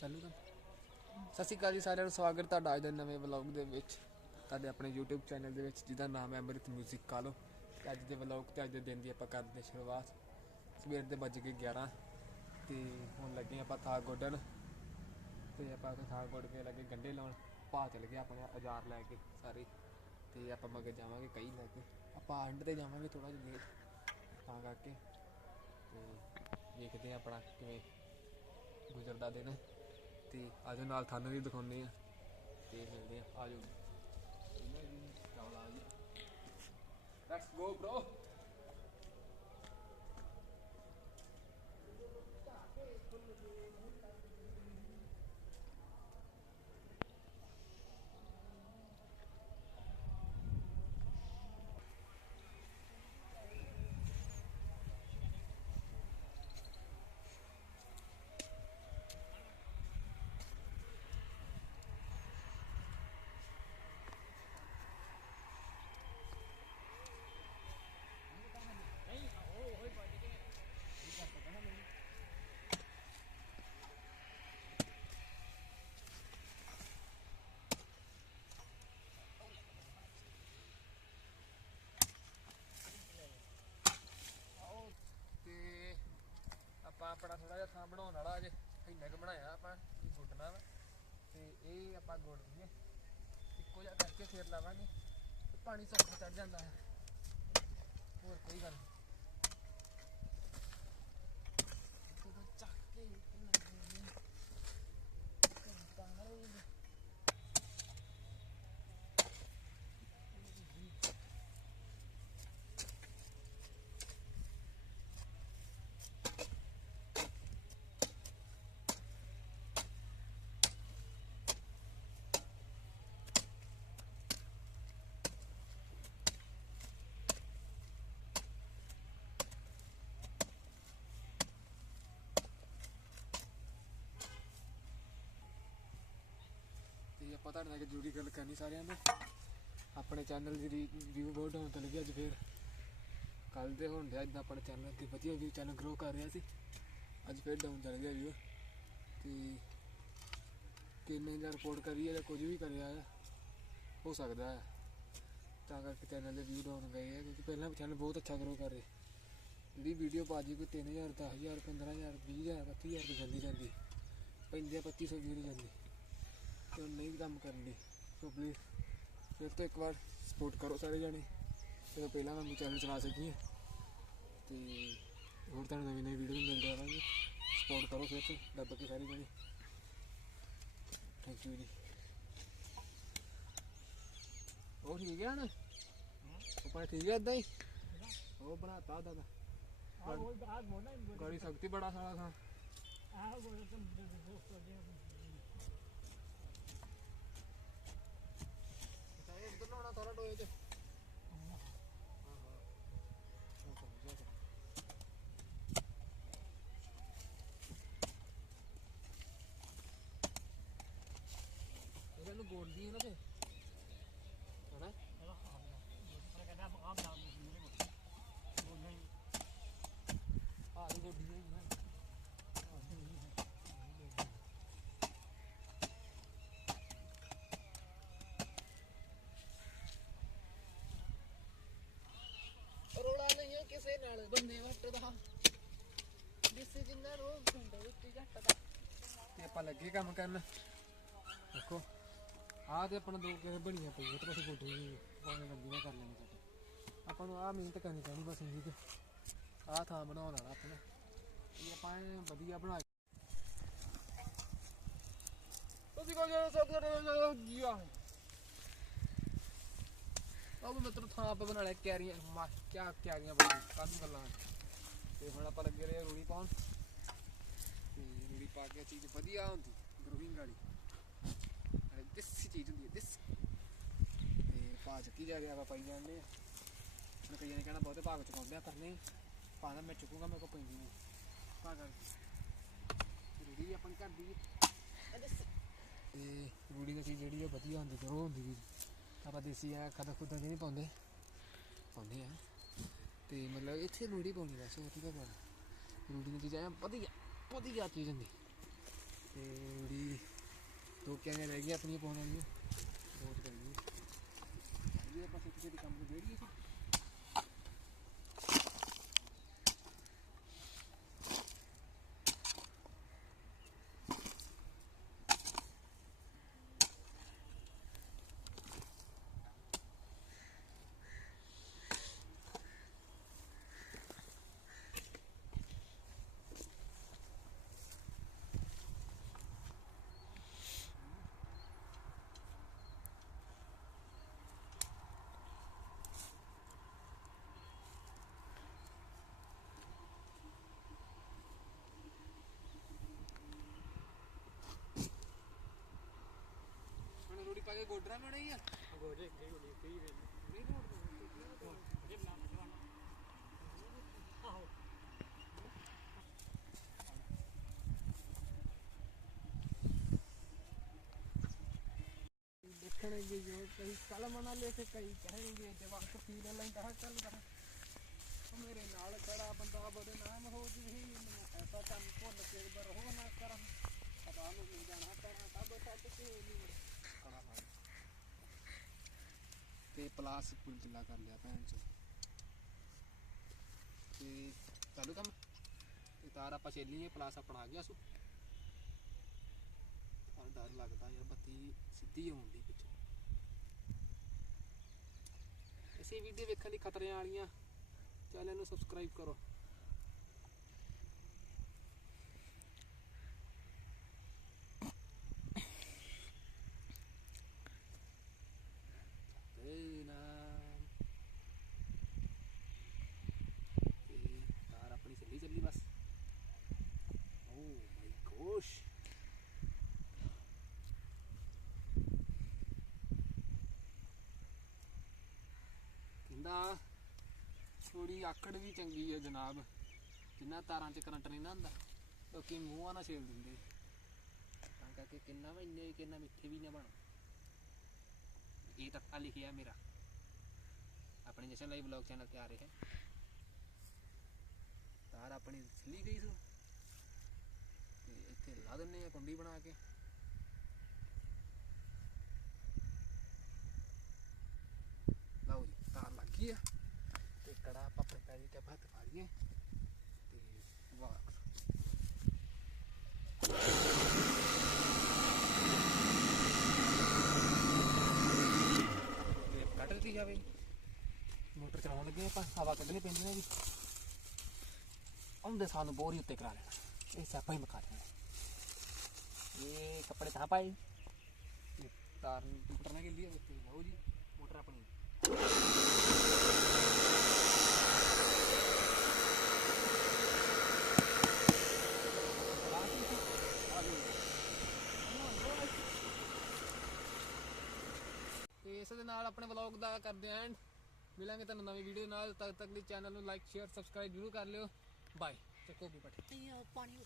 ਚੱਲੂ ਤਾਂ। ਸਤਿ ਸ਼੍ਰੀ ਅਕਾਲ ਜੀ ਸਾਰਿਆਂ ਨੂੰ, ਸਵਾਗਤ ਤੁਹਾਡਾ ਅੱਜ ਦੇ ਨਵੇਂ ਵਲੌਗ ਦੇ ਵਿੱਚ। ਤੁਹਾਡੇ ਆਪਣੇ YouTube ਚੈਨਲ ਦੇ ਵਿੱਚ, ਜਿਹਦਾ ਨਾਮ ਹੈ ਅੰਮ੍ਰਿਤ 뮤직 ਕਾਲੋ। ਤੇ ਅੱਜ ਦੇ ਵਲੌਗ ਤੇ ਅੱਜ ਦੇ ਦਿਨ ਦੀ ਆਪਾਂ ਕਰਦੇ ਹਾਂ ਸ਼ੁਰੂਆਤ। ਸਵੇਰ ਦੇ ਵੱਜ ਗਏ 11 ਤੇ ਹੁਣ ਲੱਗੇ ਆਪਾਂ ਥਾਕ ਗੋਡਣ ਤੇ ਆਪਾਂ ਥਾਕ ਥਾਂ ਗੋਡ ਕੇ ਲੱਗੇ ਗੰਡੇ ਲਾਉਣ। ਭਾ ਚਲ ਗਿਆ ਆਪਣੇ ਔਜ਼ਾਰ ਲੈ ਕੇ ਸਾਰੇ। ਤੇ ਆਪਾਂ ਮਗਰ ਜਾਵਾਂਗੇ ਕਈ ਲੈ ਕੇ। ਆਪਾਂ ਐਂਡ ਤੇ ਜਾਵਾਂਗੇ ਥੋੜਾ ਜਿਹਾ ਲੇਟ ਤਾਂ ਕਰਕੇ। ਤੇ ਦੇਖਦੇ ਹਾਂ ਆਪਣਾ ਕਿਵੇਂ ਗੁਜ਼ਰਦਾ ਦਿਨ। ਆਜੋ ਨਾਲ ਤੁਹਾਨੂੰ ਵੀ ਦਿਖਾਉਂਦੇ ਆ। ਤੇ ਮਿਲਦੇ ਆ। ਆਜੋ ਲੈਟਸ ਗੋ ਬ੍ਰੋ ਤੇ ਆਪਾਂ ਆਪਣਾ ਥੋੜਾ ਜਿਹਾ ਥਾਂ ਬਣਾਉਣ ਵਾਲਾ ਅਜੇ ਇੰਨਾ ਕੁ ਬਣਾਇਆ ਆਪਾਂ ਇਹ ਗੁੱਡਣਾ ਵਾ ਤੇ ਇਹ ਆਪਾਂ ਗੁੱਡ ਦਈਏ ਇੱਕੋ ਜਿਹਾ ਕਰਕੇ ਫੇਰ ਲਾਵਾਂਗੇ ਤੇ ਪਾਣੀ ਸੌਖਾ ਚੜ ਜਾਂਦਾ ਹੈ। ਹੋਰ ਕੋਈ ਗੱਲ ਨਹੀਂ ਜਦੋਂ ਚੱਕ ਕੇ ਲੱਗਦੇ ਨੇ ਘੰਟਾ ਹਲੇ ਤੇ ਆਪਾਂ ਤੁਹਾਡੇ ਨਾਲ ਇੱਕ ਜ਼ਰੂਰੀ ਗੱਲ ਕਰਨੀ ਸਾਰਿਆਂ ਨੂੰ। ਆਪਣੇ ਚੈਨਲ ਦੀ ਵਿਊ ਬਹੁਤ ਡਾਊਨ ਚੱਲ ਗਿਆ ਅੱਜ ਫੇਰ। ਕੱਲ ਦੇ ਹੋਣ ਡਿਆ ਜਿੱਦਾਂ ਆਪਣੇ ਚੈਨਲ ਤੇ ਵਧੀਆ ਵੀ ਚੈਨਲ ਗਰੋ ਕਰ ਰਿਹਾ ਸੀ। ਅੱਜ ਫੇਰ ਡਾਊਨ ਚੱਲ ਗਿਆ ਵੀਊ ਤੇ ਕਿੰਨੇ ਦਾ ਰਿਪੋਰਟ ਕਰੀ ਹੈ ਜਾਂ ਕੁਝ ਵੀ ਕਰਿਆ ਹੈ ਹੋ ਸਕਦਾ ਹੈ ਤਾਂ ਕਰਕੇ ਚੈਨਲ ਦੇ ਵਿਊ ਡਾਊਨ ਗਏ ਹੈ ਕਿਉਂਕਿ ਪਹਿਲਾਂ ਚੈਨਲ ਬਹੁਤ ਅੱਛਾ ਗਰੋ ਕਰ ਰਿਹਾ। ਜਿਹੜੀ ਵੀਡੀਓ ਪਾਜੀ ਕੋਈ 3000 10000 15000 20000 35000 ਤੇ ਜਾਂਦੀ ਜਾਂਦੀ। ਪੈਂਦੇ ਆ 2500 ਵੀਡੀਓ ਜਾਂਦੀ ਤੇ ਉਹ ਨਹੀਂ ਕੰਮ ਕਰਨ ਦੀ। ਸੋ ਪਲੀਜ਼ ਫਿਰ ਤੋਂ ਇੱਕ ਵਾਰ ਸਪੋਰਟ ਕਰੋ ਸਾਰੇ ਜਾਣੇ। ਜਦੋਂ ਪਹਿਲਾਂ ਵਾਂਗੂ ਚੈਨਲ ਚਲਾ ਸਕੀਏ ਤੇ ਹੋਰ ਤੁਹਾਨੂੰ ਨਵੀਂ ਨਵੀਂ ਵੀਡੀਓ ਮਿਲਦੇ ਰਹਾਂਗੇ। ਸਪੋਰਟ ਕਰੋ ਫਿਰ ਤੋਂ ਦੱਬ ਕੇ ਸਾਰੇ ਜਾਣੇ। ਥੈਂਕ ਯੂ ਜੀ। ਉਹ ਠੀਕ ਹੈ ਨਾ ਉਪਰ ਠੀਕ ਹੈ ਏਦਾਂ ਹੀ? ਉਹ ਬਣਾਤਾ ਦਾਦਾ ਗਾੜੀ ਸ਼ਕਤੀ ਬੜਾ ਸਾਰਾ ਥਾਂ। ਚਾਹੇ ਇੱਧਰ ਲਾਉਣਾ ਥੋੜਾ എന്തുകൊണ്ടാണ് തൊറട്ട് പോയത് ਤੇ ਆਪਾਂ ਲੱਗੇ ਕੰਮ ਕਰਨ। ਦੇਖੋ, ਆਹ ਤੇ ਆਪਣਾ ਦੋ ਕਿਸੇ ਬਣੀਆਂ ਪਈਆਂ, ਤੇ ਬਸ ਗੋਡੀ ਵੀ ਪਾਣੀ ਲੱਗੀਆਂ ਕਰ ਲੈਣੀ ਸਾਡੇ ਆਪਾਂ ਨੂੰ ਆਹ ਮਿਹਨਤ ਕਰਨੀ ਪੈਣੀ ਬਸ ਇੰਨੀ ਕੁ। ਆਹ ਥਾਂ ਬਣਾਉਣ ਵਾਲਾ ਆਪਣਾ। ਇਹ ਆਪਾਂ ਐਨ ਵਧੀਆ ਬਣਾ ਕੇ ਤੁਸੀਂ ਕੋ ਜਿਹੜਾ ਸੋਚ ਜੀ ਆ? ਆਹ ਮਿੱਤਰ ਥਾਂ ਆਪਾਂ ਬਣਾ ਲਿਆ, ਕਿਆਰੀਆਂ, ਮਾ ਕਿਆ ਕਿਆਰੀਆਂ ਬਣੀ ਕਾਹਨੂੰ ਗੱਲਾਂ ਤੇ ਹੁਣ ਆਪਾਂ ਲੱਗੇ ਰਹੇ ਰੂੜੀ ਪਾਉਣ। ਪਾ ਕੇ ਚੀਜ਼ ਵਧੀਆ ਹੁੰਦੀ ਗਰੋਇੰਗ ਵਾਲੀ। ਇਹ ਦੇਸੀ ਚੀਜ਼ ਹੁੰਦੀ ਹੈ ਦੇਸੀ। ਤੇ ਪਾ ਚੱਕੀ ਜਾ ਆਪਾਂ ਪਾਈ ਜਾਂਦੇ ਆ ਹੁਣ ਕਈਆਂ ਨੇ ਕਹਿਣਾ ਬਹੁਤੇ ਭਾਗ ਚੁਕਾਉਂਦੇ ਆ ਪਰ ਨਹੀਂ। ਪਾਣਾ ਮੈਂ ਚੁਕੂਗਾ ਮੇਰੇ ਕੋਲ ਪੈਂਦੀ ਨਹੀਂ। ਕਰ। ਰੂੜੀ ਵੀ ਆਪਣੀ ਘਰ ਦੀ ਤੇ ਰੂੜੀ ਦੀ ਚੀਜ਼ ਜਿਹੜੀ ਆ ਵਧੀਆ ਹੁੰਦੀ ਗਰੋ ਹੁੰਦੀ ਵੀ। ਆਪਾਂ ਦੇਸੀ ਆ ਖਦਾ ਖੁਦਾ ਨਹੀਂ ਪਾਉਂਦੇ। ਪਾਉਂਦੇ ਆ। ਤੇ ਮਤਲਬ ਇੱਥੇ ਰੂੜੀ ਪਾਉਣੀ ਬਸ ਹੋਰ ਕੀ ਪਾਉਣਾ ਰੂੜੀ ਦੀ ਚੀਜ਼ ਆ ਵਧੀਆ ਵਧੀਆ ਚੀਜ਼ ਹੁੰਦੀ। ਤੇ ਵੀ ਦੋ ਕਿਆਂਗੇ ਰਹਿ ਗਈਆਂ ਆਪਣੀਆਂ ਪਾਉਣ ਵਾਲੀਆਂ ਦੋ ਤੇ ਗਈ ਇਹ ਆਪਾਂ ਕਿਸੇ ਕੰਮ ਨੂੰ ਦੇੜੀਏ ਸੀ ਹੁਣ ਰੋੜੀ ਪਾ ਕੇ ਗੋਡਰਾ ਮੈਂ ਨਹੀਂ ਆ। ਗੋਡੇ ਗਈ ਗੋਡੀ ਕਈ ਵੇ ਨਹੀਂ ਦੇਖਣਗੇ ਜੋ ਕਈ ਕੱਲ ਮਨਾ ਲੈ ਕੇ ਕਈ ਕਹਿਣਗੇ ਜਵਾਕ ਪੀ ਲੈਂਦਾ ਹੈ ਚੱਲ ਦਾ। ਮੇਰੇ ਨਾਲ ਖੜਾ ਬੰਦਾ ਬਦਨਾਮ ਨਾਮ ਹੋ ਜੀ ਮੈਨੂੰ ਐਸਾ ਕੰਮ ਭੁੱਲ ਕੇ ਬਰੋ ਨਾ ਕਰਾਂ ਪਤਾ ਨੂੰ ਨਹੀਂ ਜਾਣਾ ਪੈਣਾ ਤਬ ਤੱਕ ਕੇ ਨਹੀਂ ਕੜਾ ਮਾਰ ਤੇ ਪਲਾਸ ਪੁਲ ਜਿਲਾ ਕਰ ਲਿਆ ਭੈਣ ਚੋ ਤੇ ਚਾਲੂ ਕੰਮ? ਤੇ ਤਾਰ ਆਪਾਂ ਛੇਲੀਏ ਪਲਾਸ ਆਪਣਾ ਆ ਗਿਆ ਸੋ। ਪਰ ਡਰ ਲੱਗਦਾ ਯਾਰ, ਬੱਤੀ ਸਿੱਧੀ ਆਉਣ ਦੀ ਇਸੇ ਵੀਡੀਓ ਵੇਖਣ ਲਈ ਖਤਰਿਆਂ ਵਾਲੀਆਂ। ਚੈਨਲ ਨੂੰ ਸਬਸਕ੍ਰਾਈਬ ਕਰੋ ਤੇ ਨਾਮ ਤੇ ਤਾਰ ਆਪਣੀ ਚੱਲੀ ਚੱਲੀ ਬਸ ਓ ਮਾਈ ਗੋਸ਼ ਕਹਿੰਦਾ ਥੋੜੀ ਵੀ ਚੰਗੀ ਹੈ ਜਨਾਬ। ਜਿੰਨਾ ਤਾਰਾਂ 'ਚ ਕਰੰਟ ਨਹੀਂ ਨਾ ਹੁੰਦਾ। ਲੋਕੀ ਮੂੰਹਾਂ ਨਾਲ ਛੇਲ ਦਿੰਦੇ। ਤਾਂ ਕਰਕੇ ਕਿੰਨਾ ਵਾ ਇੰਨੇ, ਕਿੰਨਾ ਮਿੱਠੇ ਵੀ ਨਾ ਬਣ। ਇਹ ਤਾਂ ਲਿਖਿਆ ਮੇਰਾ। ਆਪਣੇ ਜਸ਼ਨ ਲਾਈਵ ਵਲੌਗ ਚੈਨਲ ਤੇ ਆ ਰਿਹਾ ਤਾਰ ਆਪਣੀ ਛਿੱਲੀ ਗਈ ਸੋ। ਤੇ ਇੱਥੇ ਲਾ ਦਿੰਨੇ ਆ ਕੁੰਡੀ ਬਣਾ ਕੇ ਲਓ ਜੀ ਤਾਰ ਲੱਗ ਗਈ ਆ ਤੇ ਕੜਾ ਆਪਾਂ ਆਪਣੇ ਹੱਥ ਪਾ ਲਈਏ ਤੇ ਵਾਹ ਕੱਢ ਦਿੱਤੀ ਜਾਵੇ। ਮੋਟਰ ਚਲਾਉਣ ਲੱਗੇ ਆਪਾਂ, ਹਵਾ ਕੱਢਣੀ ਪੈਂਦੀ ਨਾ ਜੀ। ਆਉਂਦੇ ਸਾਨੂੰ ਬੋਰੀ ਉੱਤੇ ਕਰਾ ਲੈਣਾ। ਇਹ ਸਿਆਪਾ ਹੀ ਮਕਾ ਦੇਣਾ। ਇਹ ਕੱਪੜੇ ਤਾਂ ਪਾਏ। ਤਾਰ ਨੂੰ ਮੋਟਰ ਨਾਲ ਗਿੱਲੀ ਲਓ ਜੀ, ਮੋਟਰ ਆਪਣੀ ਤੇ ਇਸ ਦੇ ਨਾਲ ਆਪਣੇ ਵਲੌਗ ਦਾ ਕਰਦੇ ਆਂ end। ਮਿਲਾਂਗੇ ਤੁਹਾਨੂੰ ਨਵੀਂ ਵੀਡੀਓ ਨਾਲ। ਤਦ ਤੱਕ ਲਈ ਚੈਨਲ ਨੂੰ ਲਾਈਕ ਸ਼ੇਅਰ ਸਬਸਕ੍ਰਾਈਬ ਜ਼ਰੂਰ ਕਰ ਲਿਓ। ਬਾਏ ਚੱਕੋ ਵੀ ਬਟੇ ਪਾਣੀ